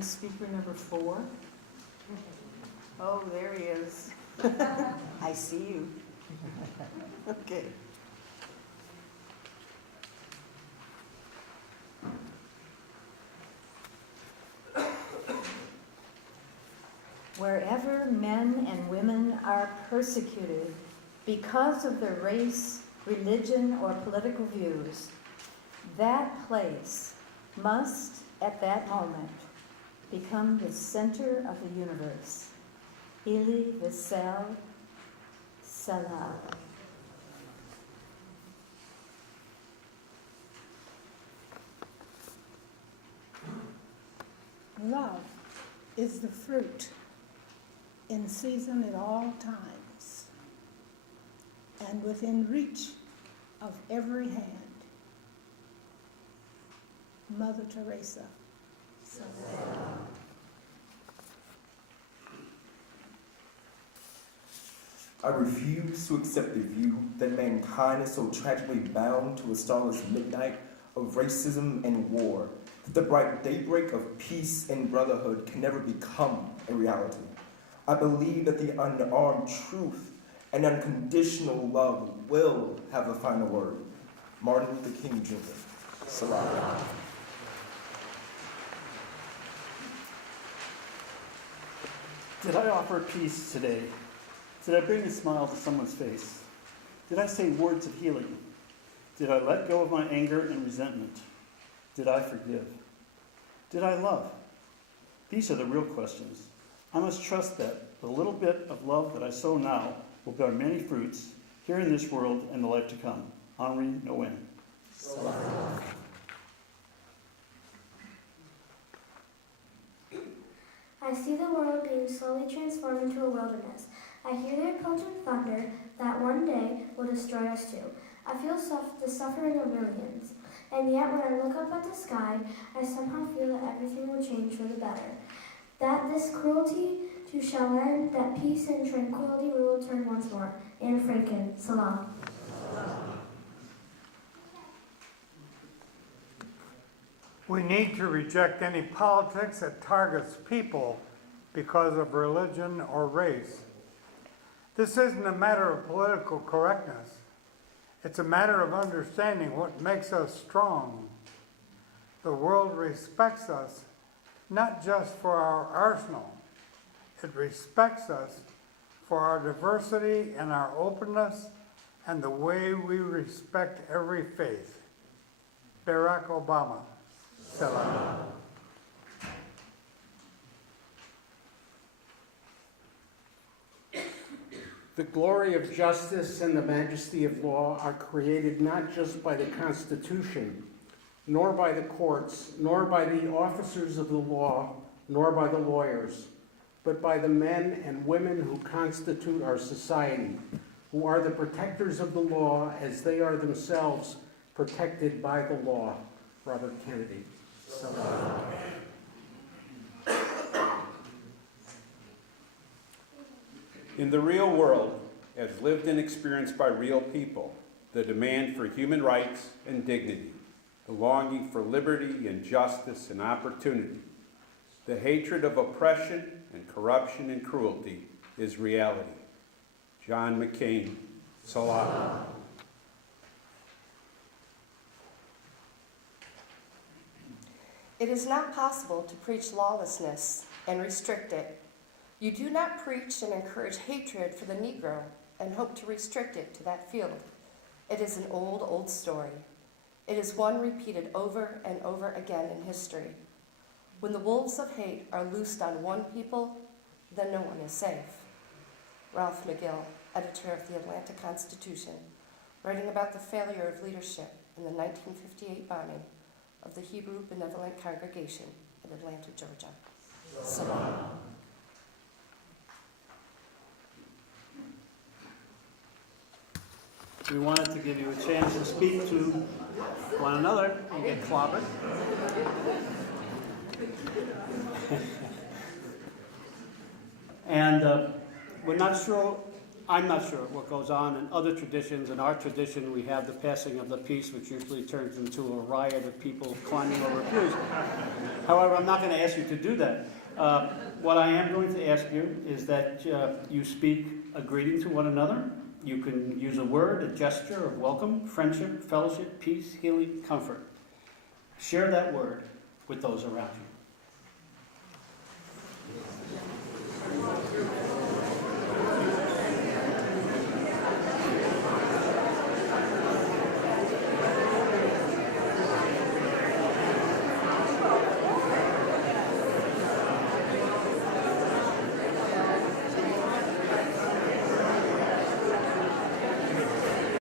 Speaker number 4. Oh, there he is. I see you. Okay. Wherever men and women are persecuted because of their race, religion, or political views, that place must, at that moment, become the center of the universe. Ili Vissel Salah. Love is the fruit in season at all times and within reach of every hand. Mother Teresa. I refuse to accept the view that mankind is so tragically bound to a starless midnight of racism and war that the bright daybreak of peace and brotherhood can never become a reality. I believe that the unarmed truth and unconditional love will have the final word. Martin Luther King Jr. Salah. Did I offer peace today? Did I bring a smile to someone's face? Did I say words of healing? Did I let go of my anger and resentment? Did I forgive? Did I love? These are the real questions. I must trust that the little bit of love that I sow now will bear many fruits here in this world and the life to come. Henri Nouwen. I see the world being slowly transformed into a wilderness. I hear the approaching thunder that one day will destroy us too. I feel the suffering of millions. And yet when I look up at the sky, I somehow feel that everything will change for the better. That this cruelty too shall end, that peace and tranquility will return once more. Anne Franken, Salah. We need to reject any politics that targets people because of religion or race. This isn't a matter of political correctness. It's a matter of understanding what makes us strong. The world respects us not just for our arsenal. It respects us for our diversity and our openness and the way we respect every faith. Barack Obama. Salam. The glory of justice and the majesty of law are created not just by the Constitution, nor by the courts, nor by the officers of the law, nor by the lawyers, but by the men and women who constitute our society, who are the protectors of the law as they are themselves protected by the law. Robert Kennedy. Salah. In the real world, as lived and experienced by real people, the demand for human rights and dignity, the longing for liberty and justice and opportunity, the hatred of oppression and corruption and cruelty is reality. John McCain, Salah. It is not possible to preach lawlessness and restrict it. You do not preach and encourage hatred for the Negro and hope to restrict it to that field. It is an old, old story. It is one repeated over and over again in history. When the wolves of hate are loosed on one people, then no one is safe. Ralph McGill, editor of the Atlanta Constitution, writing about the failure of leadership in the 1958 bombing of the Hebrew Benevolent Congregation in Atlanta, Georgia. Salah. We wanted to give you a chance to speak to one another and get clobbered. And we're not sure, I'm not sure what goes on in other traditions. In our tradition, we have the passing of the peace, which usually turns into a riot of people climbing over pews. However, I'm not going to ask you to do that. What I am going to ask you is that you speak a greeting to one another. You can use a word, a gesture of welcome, friendship, fellowship, peace, healing, comfort. Share that word with those around you.